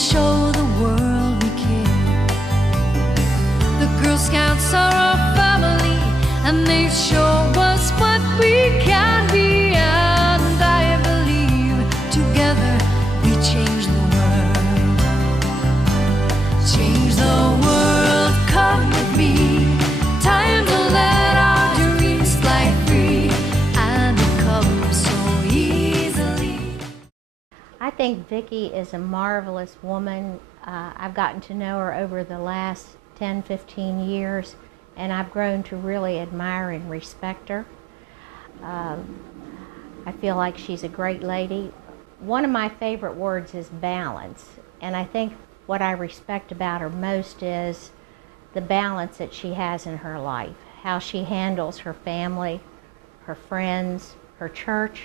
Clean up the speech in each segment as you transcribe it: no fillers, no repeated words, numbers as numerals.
show the world we care. The Girl Scouts are our family, and they show us what we can be. And I believe together we change the world. Change the world, come with me. Time to let our dreams fly free, and it comes so easily. I think Vickie is a marvelous woman. I've gotten to know her over the last 10, 15 years, and I've grown to really admire and respect her. I feel like she's a great lady. One of my favorite words is balance, and I think what I respect about her most is the balance that she has in her life, how she handles her family, her friends, her church,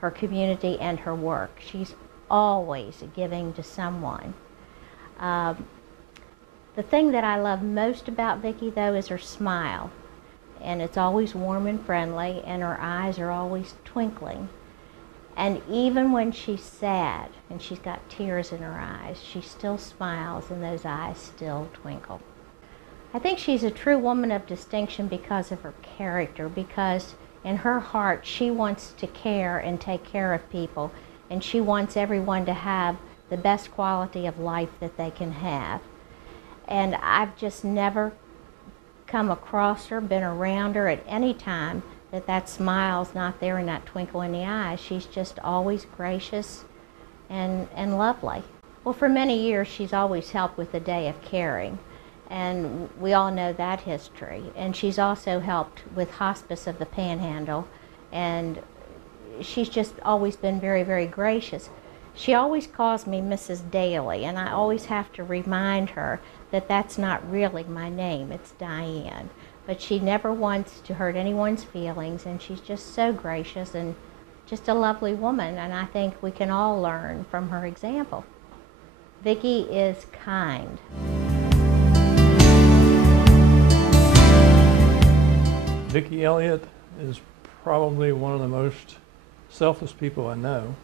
her community, and her work. She's always giving to someone. The thing that I love most about Vickie, though, is her smile. And it's always warm and friendly, and her eyes are always twinkling. And even when she's sad and she's got tears in her eyes, she still smiles and those eyes still twinkle. I think she's a true woman of distinction because of her character, because in her heart she wants to care and take care of people, and she wants everyone to have the best quality of life that they can have. And I've just never come across her, been around her at any time that smile's not there and that twinkle in the eye. She's just always gracious and lovely. Well, for many years she's always helped with the Day of Caring, and we all know that history. And she's also helped with Hospice of the Panhandle, and she's just always been very, very gracious. She always calls me Mrs. Daly, and I always have to remind her that that's not really my name, it's Diane. But she never wants to hurt anyone's feelings, and she's just so gracious and just a lovely woman, and I think we can all learn from her example. Vickie is kind. Vickie Elliott is probably one of the most selfless people I know.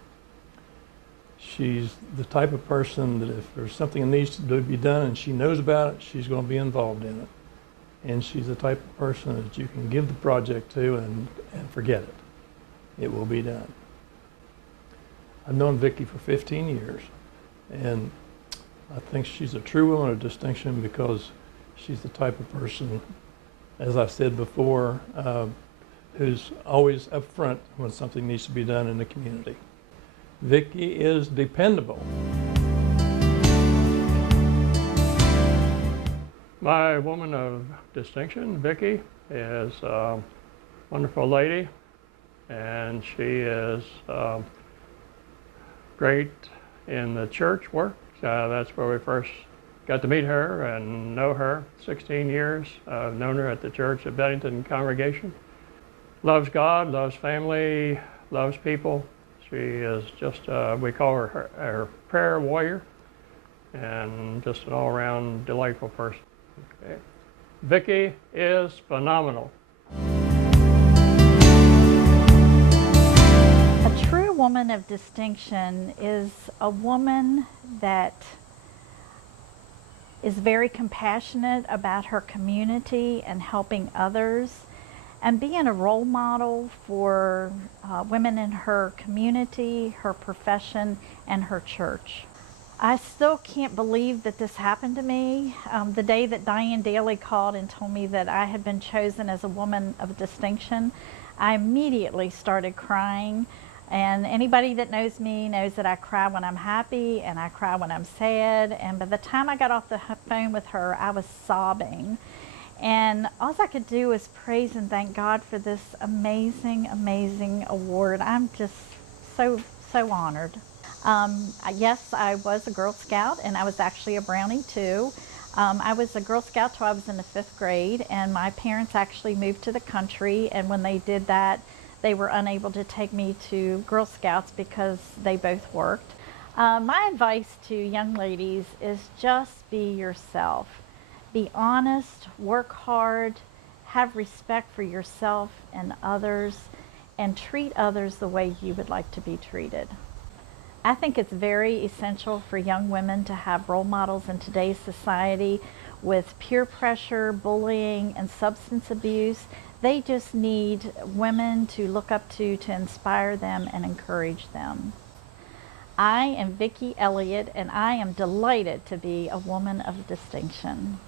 She's the type of person that if there's something that needs to be done and she knows about it, she's going to be involved in it. And she's the type of person that you can give the project to and forget it. It will be done. I've known Vickie for 15 years, and I think she's a true woman of distinction because she's the type of person, as I said before, who's always upfront when something needs to be done in the community. Vickie is dependable. My woman of distinction, Vickie, is a wonderful lady, and she is great in the church work. That's where we first got to meet her and know her. 16 years. I've known her at the church at Bennington Congregation. Loves God, loves family, loves people. She is just, we call her our prayer warrior, and just an all-around delightful person. Okay. Vickie is phenomenal. A true woman of distinction is a woman that is very compassionate about her community and helping others, and being a role model for women in her community, her profession, and her church. I still can't believe that this happened to me. The day that Diane Daly called and told me that I had been chosen as a woman of distinction, I immediately started crying. And anybody that knows me knows that I cry when I'm happy and I cry when I'm sad. And by the time I got off the phone with her, I was sobbing. And all I could do was praise and thank God for this amazing, amazing award. I'm just so honored. Yes, I was a Girl Scout, and I was actually a Brownie too. I was a Girl Scout till I was in the 5th grade, and my parents actually moved to the country, and when they did that, they were unable to take me to Girl Scouts because they both worked. My advice to young ladies is just be yourself. Be honest, work hard, have respect for yourself and others, and treat others the way you would like to be treated. I think it's very essential for young women to have role models in today's society with peer pressure, bullying, and substance abuse. They just need women to look up to inspire them and encourage them. I am Vickie Elliott, and I am delighted to be a woman of distinction.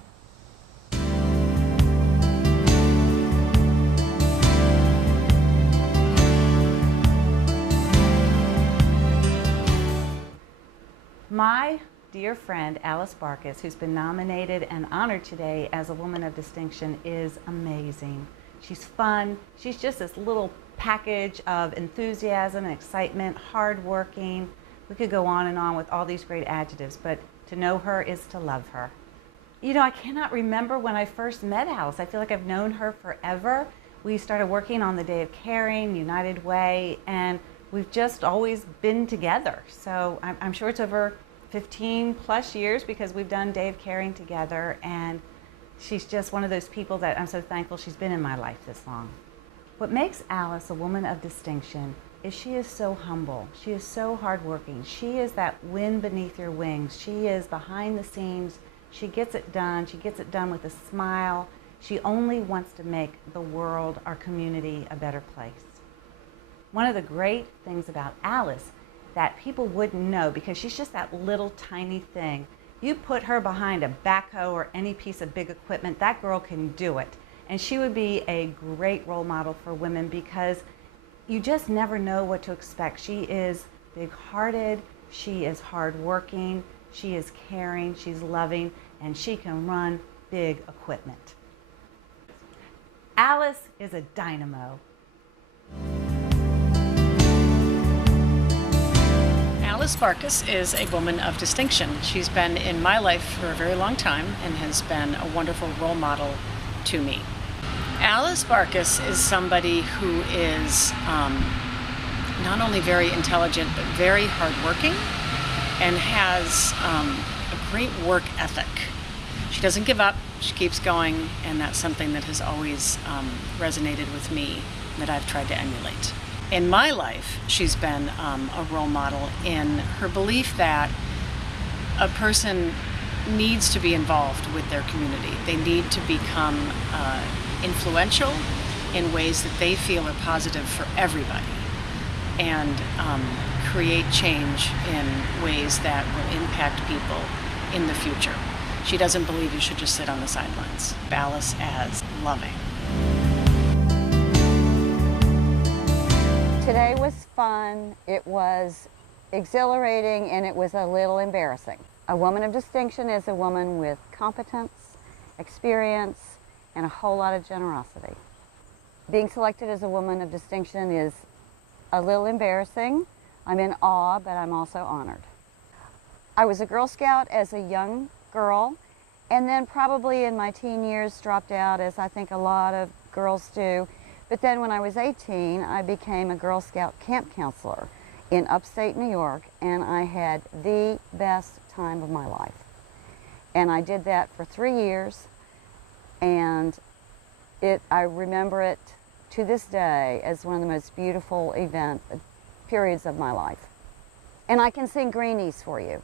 My dear friend Alice Barkus, who's been nominated and honored today as a woman of distinction, is amazing. She's fun. She's just this little package of enthusiasm and excitement, hardworking. We could go on and on with all these great adjectives, but to know her is to love her. You know, I cannot remember when I first met Alice. I feel like I've known her forever. We started working on the Day of Caring, United Way, and we've just always been together. So I'm sure it's over 15 plus years because we've done Day of Caring together, and she's just one of those people that I'm so thankful she's been in my life this long. What makes Alice a woman of distinction is she is so humble. She is so hardworking. She is that wind beneath your wings. She is behind the scenes. She gets it done. She gets it done with a smile. She only wants to make the world, our community, a better place. One of the great things about Alice that people wouldn't know, because she's just that little tiny thing, you put her behind a backhoe or any piece of big equipment, that girl can do it. And she would be a great role model for women because you just never know what to expect. She is big-hearted, she is hardworking, she is caring, she's loving, and she can run big equipment. Alice is a dynamo. Alice Barkus is a woman of distinction. She's been in my life for a very long time and has been a wonderful role model to me. Alice Barkus is somebody who is not only very intelligent but very hardworking and has a great work ethic. She doesn't give up, she keeps going, and that's something that has always resonated with me that I've tried to emulate. In my life, she's been a role model in her belief that a person needs to be involved with their community. They need to become influential in ways that they feel are positive for everybody and create change in ways that will impact people in the future. She doesn't believe you should just sit on the sidelines. Alice as loving. Today was fun, it was exhilarating, and it was a little embarrassing. A woman of distinction is a woman with competence, experience, and a whole lot of generosity. Being selected as a woman of distinction is a little embarrassing. I'm in awe, but I'm also honored. I was a Girl Scout as a young girl, and then probably in my teen years dropped out, as I think a lot of girls do. But then when I was 18, I became a Girl Scout camp counselor in upstate New York, and I had the best time of my life. And I did that for 3 years, and I remember it to this day as one of the most beautiful periods of my life. And I can sing Greenies for you.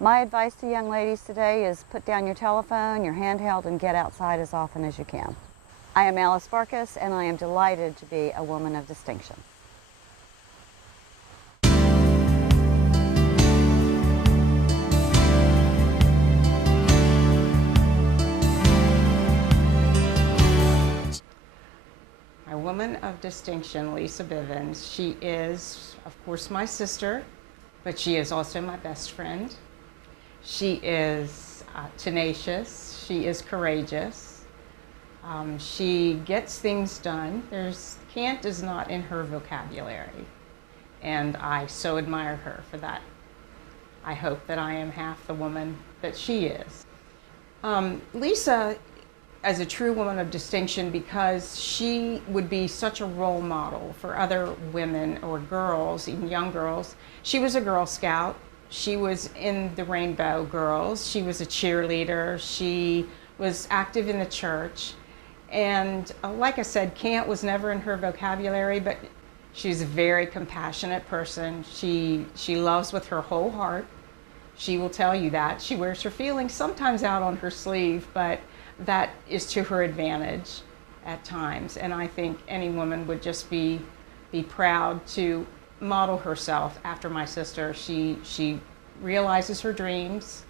My advice to young ladies today is put down your telephone, your handheld, and get outside as often as you can. I am Alice Barkus, and I am delighted to be a woman of distinction. My woman of distinction, Lisa Bivens, she is, of course, my sister, but she is also my best friend. She is tenacious, she is courageous. She gets things done. Can't is not in her vocabulary, and I so admire her for that. I hope that I am half the woman that she is. Lisa is a true woman of distinction because she would be such a role model for other women or girls, even young girls. She was a Girl Scout. She was in the Rainbow Girls. She was a cheerleader. She was active in the church. And like I said, can't was never in her vocabulary, but She's a very compassionate person. She loves with her whole heart. She will tell you that. She wears her feelings sometimes out on her sleeve, but that is to her advantage at times. And I think any woman would just be proud to model herself after my sister. She realizes her dreams.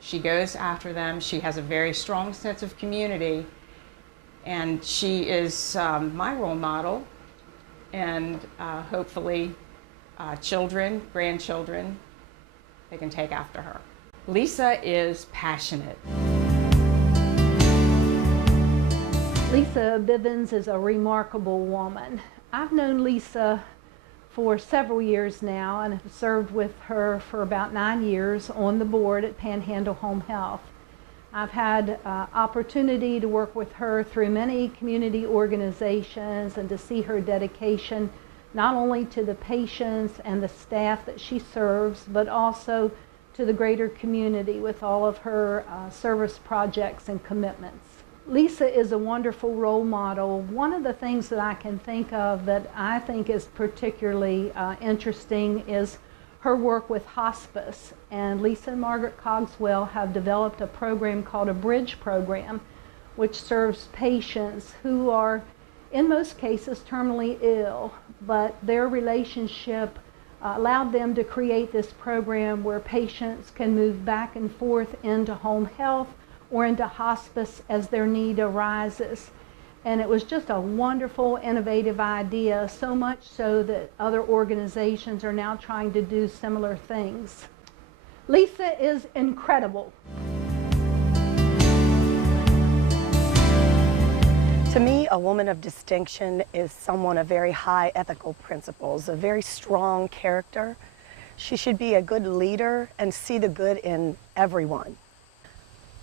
She goes after them. She has a very strong sense of community. And she is my role model. And hopefully children, grandchildren, they can take after her. Lisa is passionate. Lisa Bivens is a remarkable woman. I've known Lisa for several years now and have served with her for about 9 years on the board at Panhandle Home Health. I've had opportunity to work with her through many community organizations and to see her dedication not only to the patients and the staff that she serves, but also to the greater community with all of her service projects and commitments. Lisa is a wonderful role model. One of the things that I can think of that I think is particularly interesting is her work with hospice. And Lisa and Margaret Cogswell have developed a program called a Bridge Program, which serves patients who are, in most cases, terminally ill, but their relationship allowed them to create this program where patients can move back and forth into home health or into hospice as their need arises. And it was just a wonderful, innovative idea, so much so that other organizations are now trying to do similar things. Lisa is incredible. To me, a woman of distinction is someone of very high ethical principles, a very strong character. She should be a good leader and see the good in everyone.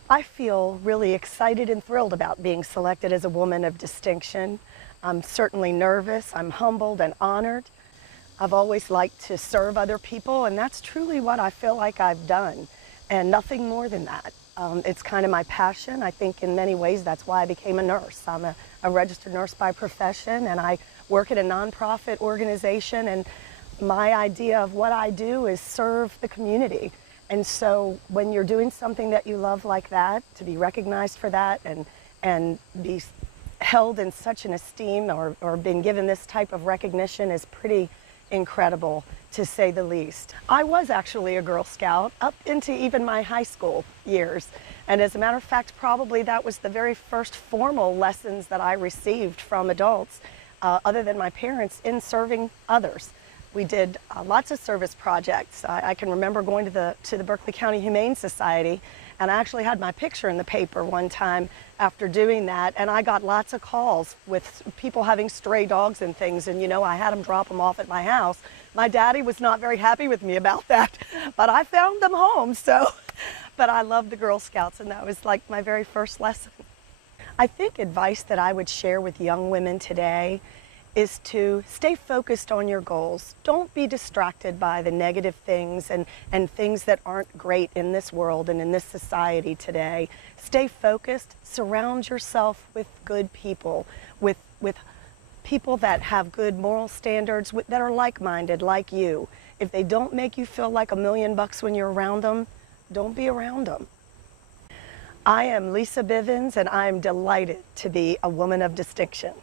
I feel really excited and thrilled about being selected as a woman of distinction. I'm certainly nervous, I'm humbled and honored. I've always liked to serve other people, and that's truly what I feel like I've done, and nothing more than that. It's kind of my passion. I think in many ways that's why I became a nurse. I'm a registered nurse by profession, and I work at a nonprofit organization, and my idea of what I do is serve the community. And so when you're doing something that you love like that, to be recognized for that and be held in such an esteem or been given this type of recognition is pretty incredible, to say the least. I was actually a Girl Scout up into even my high school years. And as a matter of fact, probably that was the very first formal lessons that I received from adults, other than my parents, in serving others. We did lots of service projects. I can remember going to the Berkeley County Humane Society, and I actually had my picture in the paper one time after doing that, and I got lots of calls with people having stray dogs and things, and you know, I had them drop them off at my house. My daddy was not very happy with me about that, but I found them home, so. But I loved the Girl Scouts, and that was like my very first lesson. I think advice that I would share with young women today is to stay focused on your goals. Don't be distracted by the negative things and things that aren't great in this world and in this society today. Stay focused, surround yourself with good people, with people that have good moral standards, that are like-minded, like you. If they don't make you feel like $1 million when you're around them, don't be around them. I am Lisa Bivens, and I am delighted to be a woman of distinction.